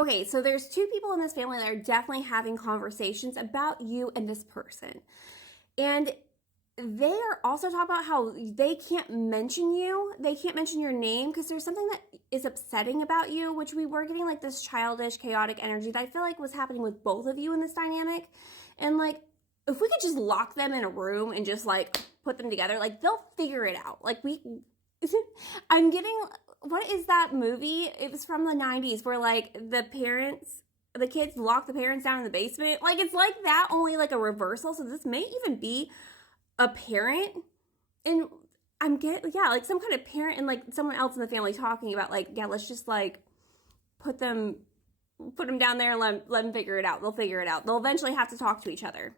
Okay, so there's two people in this family that are definitely having conversations about you and this person. And they are also talking about how they can't mention you. They can't mention your name because there's something that is upsetting about you, which we were getting like this childish, chaotic energy that I feel like was happening with both of you in this dynamic. And like, if we could just lock them in a room and just like put them together, like they'll figure it out. Like I'm getting, what is that movie? It was from the 90s where like the kids lock the parents down in the basement. Like it's like that, only like a reversal. So this may even be a parent, and I'm getting, yeah, like some kind of parent and like someone else in the family talking about like, yeah, let's just like put them down there and let them figure it out. They'll figure it out. They'll eventually have to talk to each other.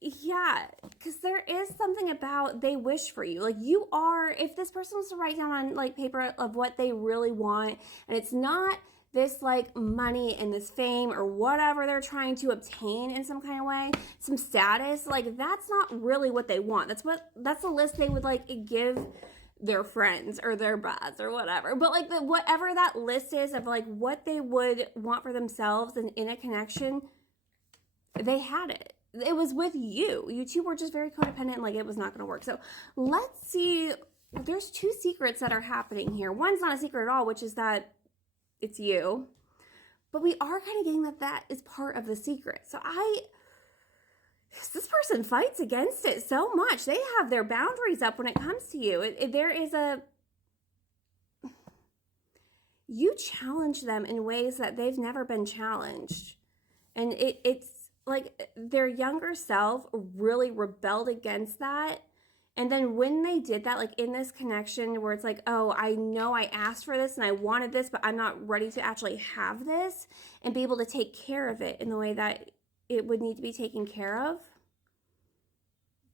Yeah, because there is something about they wish for you. Like you are, if this person was to write down on like paper of what they really want, and it's not this like money and this fame or whatever they're trying to obtain in some kind of way, some status, like that's not really what they want. That's the list they would like give their friends or their buds or whatever. But like whatever that list is of like what they would want for themselves and in a connection, they had it. It was with you. You two were just very codependent and like it was not going to work. So let's see. There's two secrets that are happening here. One's not a secret at all, which is that it's you. But we are kind of getting that is part of the secret. So this person fights against it so much. They have their boundaries up when it comes to you. You challenge them in ways that they've never been challenged. And it's like their younger self really rebelled against that. And then when they did that, like in this connection where it's like, oh, I know I asked for this and I wanted this, but I'm not ready to actually have this and be able to take care of it in the way that it would need to be taken care of.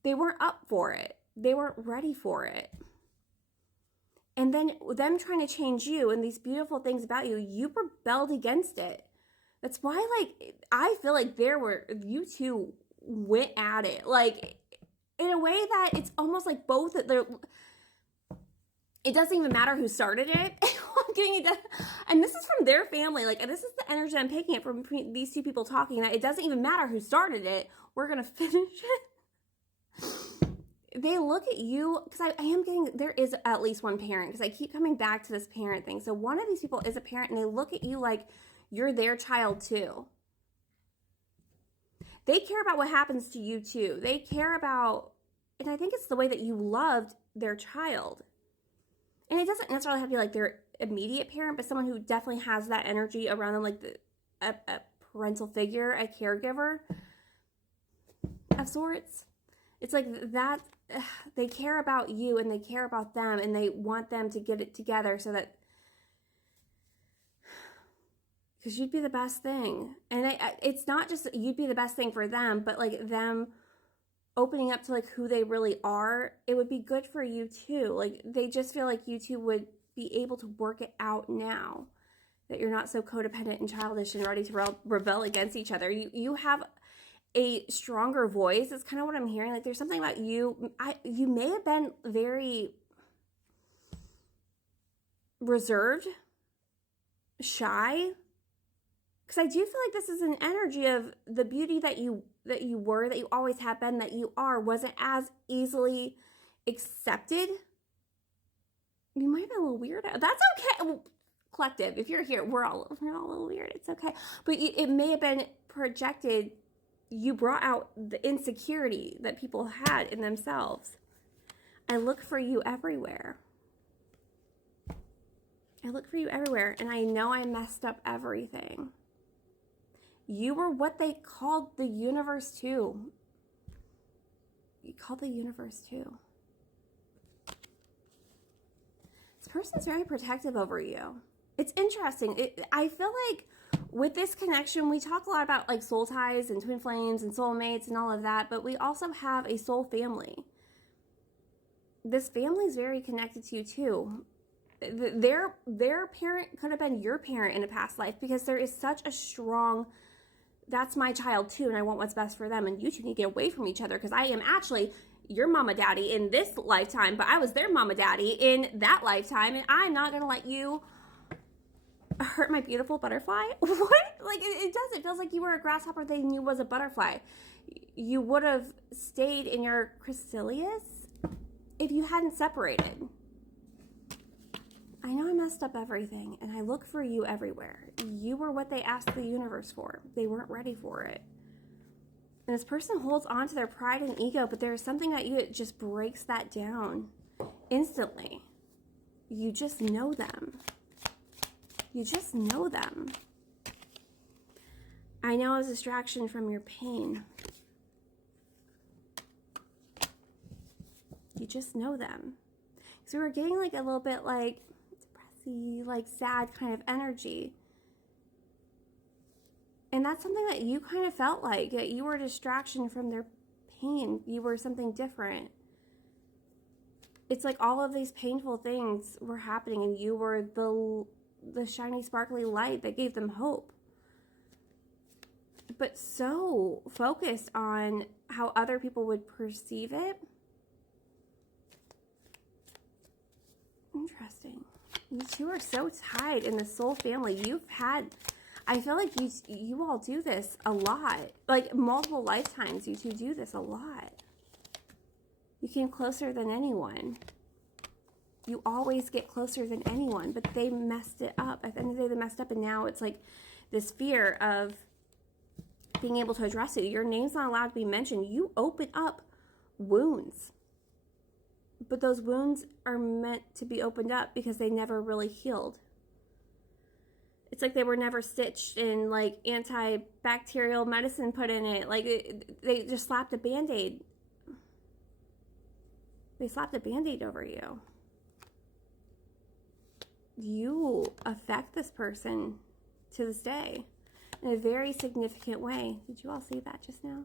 They weren't up for it. They weren't ready for it. And then them trying to change you and these beautiful things about you, you rebelled against it. That's why, like, I feel like you two went at it. Like, in a way that it's almost like both, it doesn't even matter who started it. And this is from their family. Like, this is the energy I'm taking it from these two people talking, that it doesn't even matter who started it. We're going to finish it. They look at you, because I am getting, there is at least one parent, because I keep coming back to this parent thing. So one of these people is a parent, and they look at you like you're their child too. They care about what happens to you too. They care about, and I think it's the way that you loved their child. And it doesn't necessarily have to be like their immediate parent, but someone who definitely has that energy around them, like a parental figure, a caregiver of sorts. It's like that, they care about you and they care about them and they want them to get it together so that, because you'd be the best thing. And it's not just that you'd be the best thing for them, but like them opening up to like who they really are, it would be good for you too. Like they just feel like you two would be able to work it out now, that you're not so codependent and childish and ready to rebel against each other. You have a stronger voice. That's kind of what I'm hearing. Like there's something about you. You may have been very reserved, shy, because I do feel like this is an energy of the beauty that you always have been, that you are, wasn't as easily accepted. You might have been a little weird. That's okay. Collective, if you're here, we're all a little weird. It's okay. But it may have been projected. You brought out the insecurity that people had in themselves. I look for you everywhere. I look for you everywhere, and I know I messed up everything. You were what they called the universe to. You called the universe to. This person's very protective over you. It's interesting. I feel like with this connection, we talk a lot about like soul ties and twin flames and soulmates and all of that, but we also have a soul family. This family is very connected to you too. Their parent could have been your parent in a past life, because there is such a strong, that's my child too, and I want what's best for them, and you two need to get away from each other, because I am actually your mama daddy in this lifetime, but I was their mama daddy in that lifetime, and I'm not going to let you hurt my beautiful butterfly? What? Like, it does. It feels like you were a grasshopper thinking you was a butterfly. You would have stayed in your chrysalis if you hadn't separated. I know I messed up everything, and I look for you everywhere. You were what they asked the universe for. They weren't ready for it. And this person holds on to their pride and ego, but there's something that it just breaks that down instantly. You just know them. You just know them. I know it was a distraction from your pain. You just know them. So we're getting like a little bit like depressy, like sad kind of energy. And that's something that you kind of felt like, that you were a distraction from their pain. You were something different. It's like all of these painful things were happening and you were the shiny, sparkly light that gave them hope. But so focused on how other people would perceive it. Interesting. You two are so tied in the soul family. I feel like you all do this a lot. Like multiple lifetimes, you two do this a lot. You came closer than anyone. You always get closer than anyone, but they messed it up. At the end of the day, they messed up, and now it's like this fear of being able to address it. Your name's not allowed to be mentioned. You open up wounds. But those wounds are meant to be opened up because they never really healed. It's like they were never stitched and like antibacterial medicine put in it. Like they just slapped a Band-Aid. They slapped a Band-Aid over you. You affect this person to this day in a very significant way. Did you all see that just now?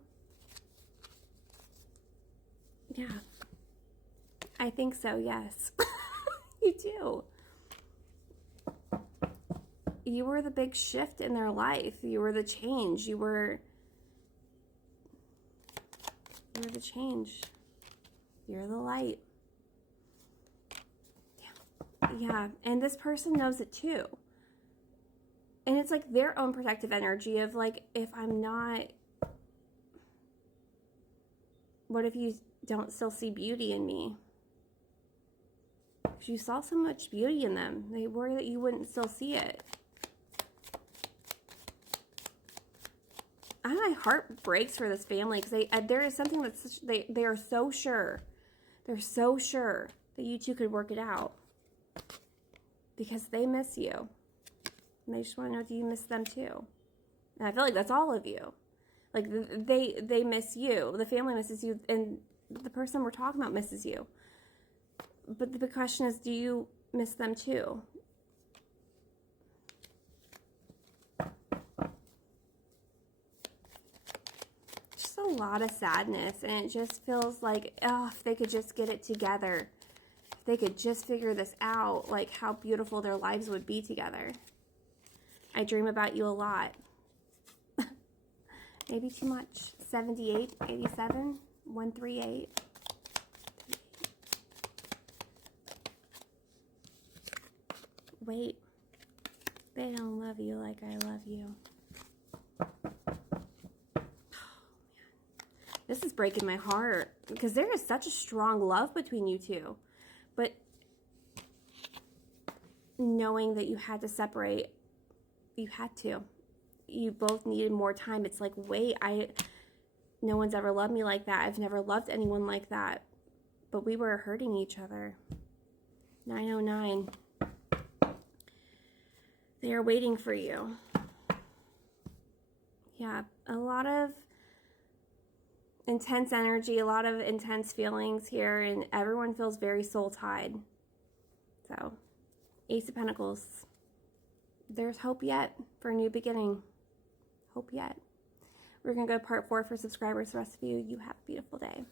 Yeah. I think so, yes. You do. You were the big shift in their life. You were the change. You were the change. You're the light. Yeah, and this person knows it too. And it's like their own protective energy of like, if I'm not, what if you don't still see beauty in me? Because you saw so much beauty in them. They worry that you wouldn't still see it. My heart breaks for this family because there is something that's they are so sure. They're so sure that you two could work it out. Because they miss you. And they just want to know if you miss them too. And I feel like that's all of you. Like they miss you. The family misses you. And the person we're talking about misses you. But the question is, do you miss them too? Just a lot of sadness. And it just feels like, oh, if they could just get it together. They could just figure this out, like how beautiful their lives would be together. I dream about you a lot. Maybe too much. 78, 87, 138. Wait. They don't love you like I love you. Oh, man. This is breaking my heart because there is such a strong love between you two. But knowing that you had to separate, you had to. You both needed more time. It's like, wait, no one's ever loved me like that. I've never loved anyone like that. But we were hurting each other. 909. They are waiting for you. Yeah, a lot of intense energy, a lot of intense feelings here, and everyone feels very soul-tied. So, Ace of Pentacles. There's hope yet for a new beginning. Hope yet. We're going to go to part 4 for subscribers. The rest of you, you have a beautiful day.